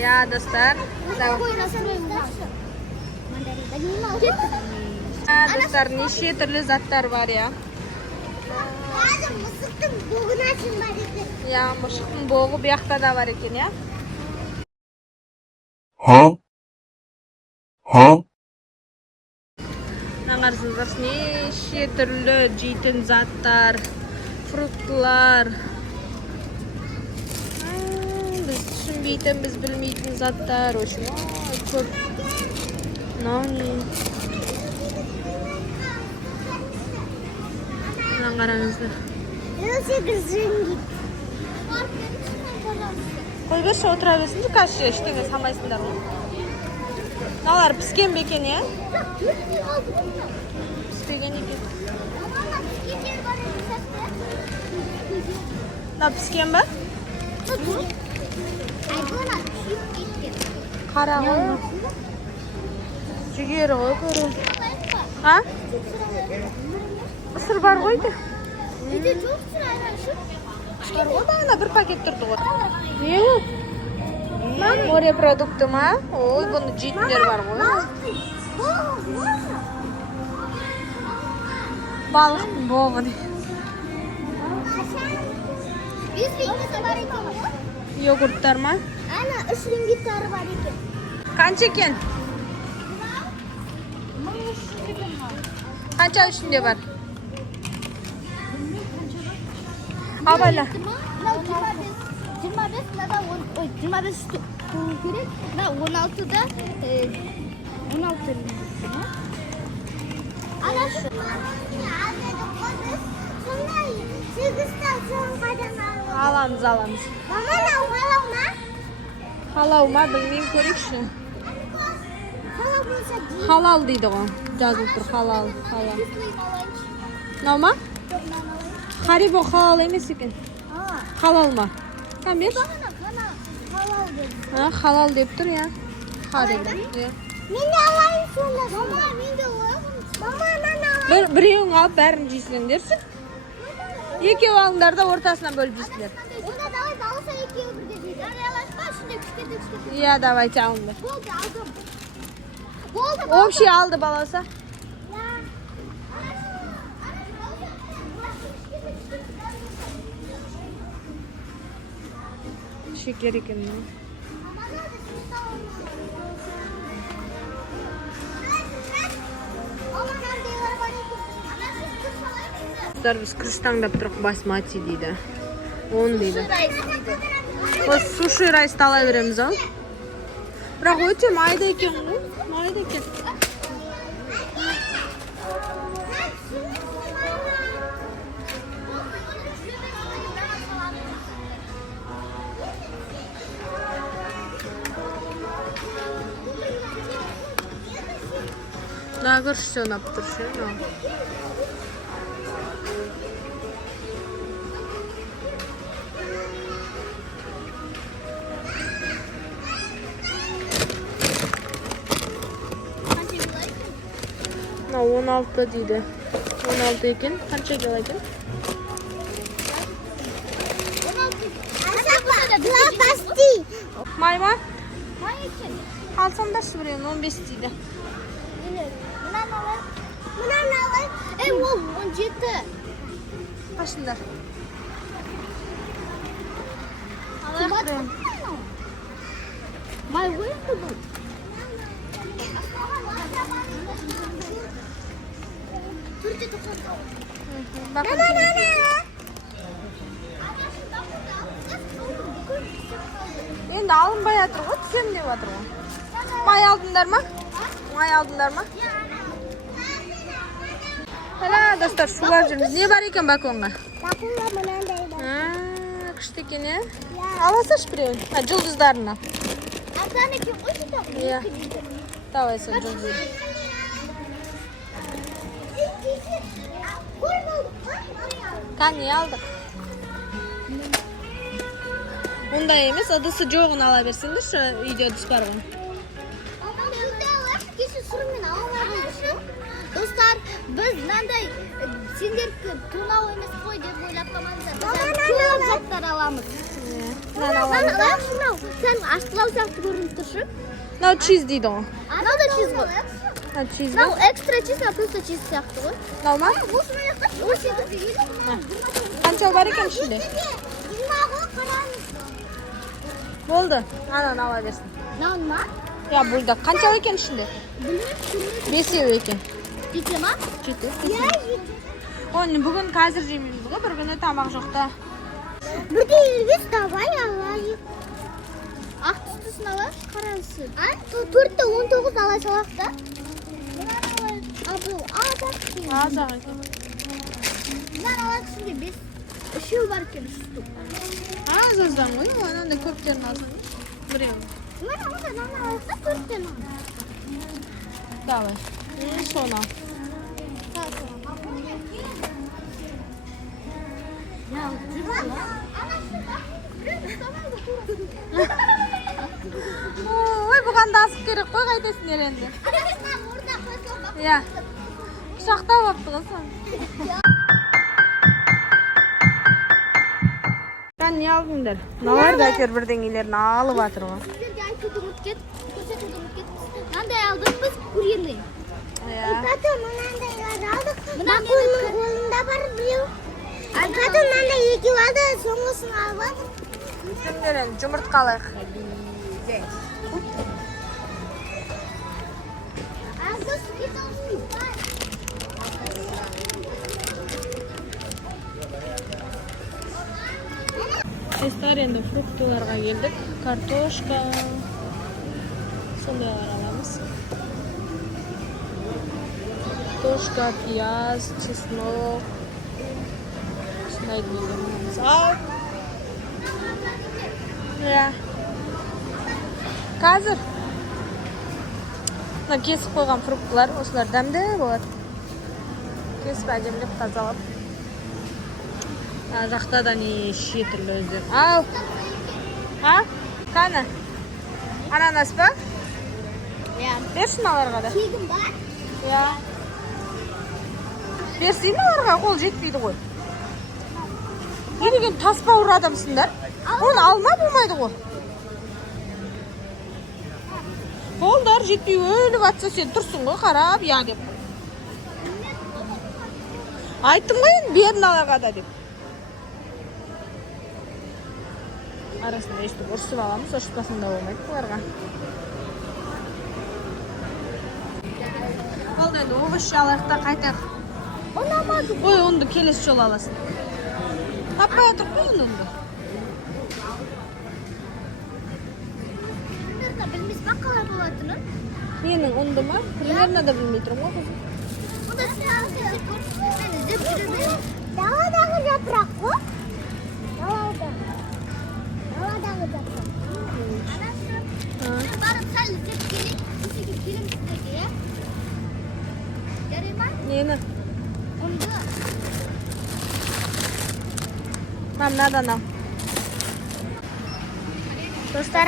Ya dostlar. Dostlar nеше türlü zatlar var ya. Mısıktım boğunu açın bari. Ya mышықтың боғы bu жақта да бар екен ya. Аңғарсыздар неше түрлі жейтін заттар, фруктылар. Біз түсінбейтін, біз білмейтін заттар. Очень көп. Мынау не? Мына қараңыздар. Қой берші, отыра берсін, қазір ештеңе салмайсыңдар ғой. Мыналар піскен бе екен, иә? Піспеген екен. Мына піскен бе? Қара ғой. Жүгері ғой көру. А? Isır бар ғой де. Бар ғой бағына бір пакет тұрды ғой. Не ол? Морепродукты ма? Ой, бұны жейтіндер бар ғой. Балықтың боғы де. Йогурттар ма? Ана, 3 рингиттары бар екен. Қанша екен? Қанша ішінде бар? Абайла. 25 тұру керек. 16-да 16 Ана şu. Аламыз. Мама, халал ма? Халал ма? Білмеймін, көрейікші. Халал болса дейін. Халал дейді ғой. Жазылып тұр, халал. Мынау ма? Харибо халал емес екен. Халал ма? Там еш? Халал dedi. Халал деп тұр, я. Харибо. Мен де алайын сонда. Мама, мен де алайын. Мама, мен алайын. Біреуін алып бәрін жейсіңдерші. Екеу алыңдар да ортасынан бөліп жейсіңдер. Онда давай алса екеуі бірге жейді. Араласпа, ішінде кішкентай. Иә, давайте алыңдар. Болды, алдым. Болды. Общий алды баласа. Şeker ekin mi? Biz kırış tangdap тұрық басмати дейді. 10 дейді. Осы суши райсты ала береміз ал. Бірақ өте майда екен ғой. Майда екен. Да, көрші все ұнап тұршы. Мына 16 дейді. 16 екен. Қанша кило екен? 16. Май ма? Май екен. Алсамдаршы біреуін 15 дейді. Мынаны алайын. Ол 17. Қашындар? Май ғой енді бұл. Енді алынбай жатыр ғой, түсем деп жатыр ғой. Май алдыңдар ма? Май алдыңдар ма? Hala dostlar, шулап жүрміз. Не бар екен баконға? Баконға мынандай бар. Күшті екен, е? Аласаш біреуін? Жұлдыздарына. Асан екен ғой жұлдыз. Иә. Давай сон жұлдыз. Кәне алдық. Ондай емес, ыдысы жоғын ала берсеңдерші, үйде ыдыс бар ғой. Достар, biz mınday sendер тонау емес қой деп ойлап қалмаңыздар. Көп заттар аламыз. Sen aşkla uzaktı görünüp duruşun. Мынау чиз дейді ғой. Mınao da cheese var. Мынау чиз ба? Mınao ekstra cheese var, просто cheese сияқты ғой. Мынау ма? Bu şuna yaklaşık. O cheese değil. Қанша бар екен ішінде? Болды. Ананы ала берсін. Naon ma? Я бульдог. Қанша екен ішінде? Bilmiyorum. 5 екен. Bitti ma? Жетеді. Оны бүгін қазір жемейміз ғой, бір күні тамақ жоқ та. Bu değil, biz davay alayım. Ak tutusuna var, karası. Ay, 4'te 19 alay salakta. Abi, bak şimdi. Az ақ екен. Ben alak şimdi biz. Işığı varken üşüttük. Аз аздан ғой, анандай көптерін алсаң. Біреу. Ben alakta 4'te alay. Давай. Соны ал. Ya, cüzdan lan. Ой, бұған да асып керек қой, қайтесіңдер енді. Иә. Құшақтап алыпты ғой соны. Сен не алдыңдар? Мыналар да әйтеуір бірдеңелерін алып жатыр ғой. Mınандай aldık biz kuryenli. Иә. Zaten mınandaylar aldık. Makulun kolunda var biliyor. Zaten mınандай iki vardı, sonuçunu almadık. Сендер енді жұмыртқалайық. Aldık, git olsun. Тестар енді фруктыларға келдік. Картошка. Сондайлар аламыз. Картошка, пияз, чеснок. Сондай дүниелеріміз. Ал. Иә. Қазір. Мына кесіп қойған фруктылар, осылар дәмді болады. Кесіп әдемілеп тазалап. Жақта да неше түрлі өздері. Ау! А? Қаны? Ананас па? Ya, Бершін аларға да. kegim var. Иә. Берсейін аларға, қол жетпейді ғой. Не деген таспауыр адамсыңдар? Оны алма болмайды ғой. Қолдар жетпей өліп атса сен тұрсың ғой, қарап, я деп. Айттым ғой енді берін аларға да деп. Арасында ешті ұрсып аламыз, ұрсыпасында болмайды бұларға. Болды енді овощи алайық та қайтақ. Onu almadık. Ой, онды келесі жол аласың. Таппай жатыр ғой онды. Bunları da bilmiş bakkalar bolatını. Менің онды ма? Примерно да білмей тұрмын ғой қызым. Bu da siyasi. Ben izlep yürüdüm. Dağdağı yaprak bu. Dağdağı. Dağdağı yaprak. Anası. Barıp sen izlep gelin. Sisi film istedi ya. Yarayım mı? Нені? Onu da. Мынадан ал. Dostlar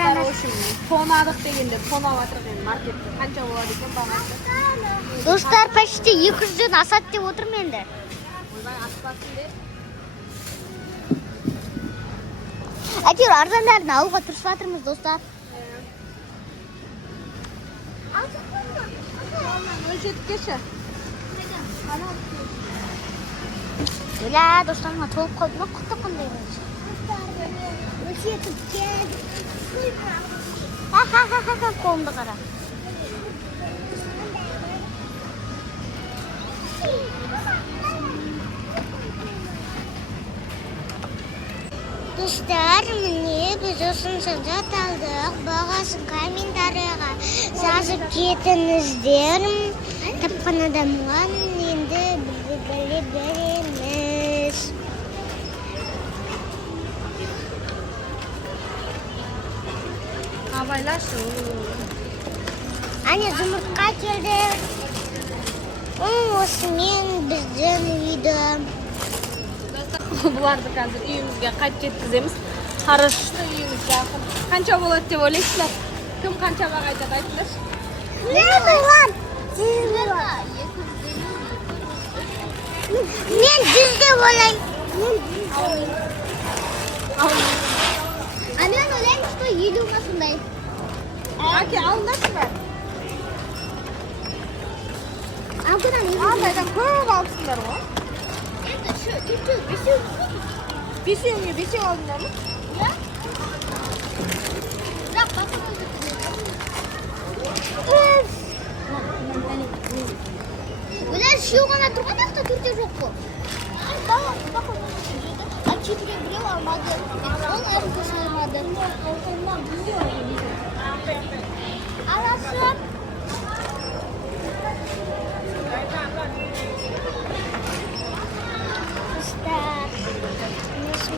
Тон адық дегенде тон алып жатыр мен маркетте. Қанша болады екен бағасы? Dostlar почти 200'den asat деп отырмын енді. Ойбай, аспасын де. Әйтеуір арзандарын алуға тырысып жатырмыз, достар. Өлшетіп келші. Ля, достарыма толып қалды ма? Құтты қандай болшы. Өлшетіп кел. Ха-ха-ха-ха, қолымды қара. Dostlar, mine biz осынша талдық. Бағасын комментарийға жазып кетіңіздер. Тапқан адамға енді біле береміз. Абайлашы. Әне жұмыртқа келді. Осымен біздің үйді. Бұларды қазір үйімізге қайт жеткіземіз. Қарашты үйімізге ақын. Қанша болады деп ойлайсыздар? Кім қанша баға айтады айтыңдаршы? Ne var? Ben düzde olayım. Anne olayım, что елуға сондай. Әке, алыңдаршы бәрі. Алтыдан елу. Андайдан көп алыпсыңдар ғой. Енді төртеу, бесеу. Бесеу алдыңдар ма? Иә. Бірақ басқа Олар үшеу ғана тұрған жақта төртеу жоқ қой. Четіре біреу алмады. Ол әрімді сайылмады. Аласың. Күшті.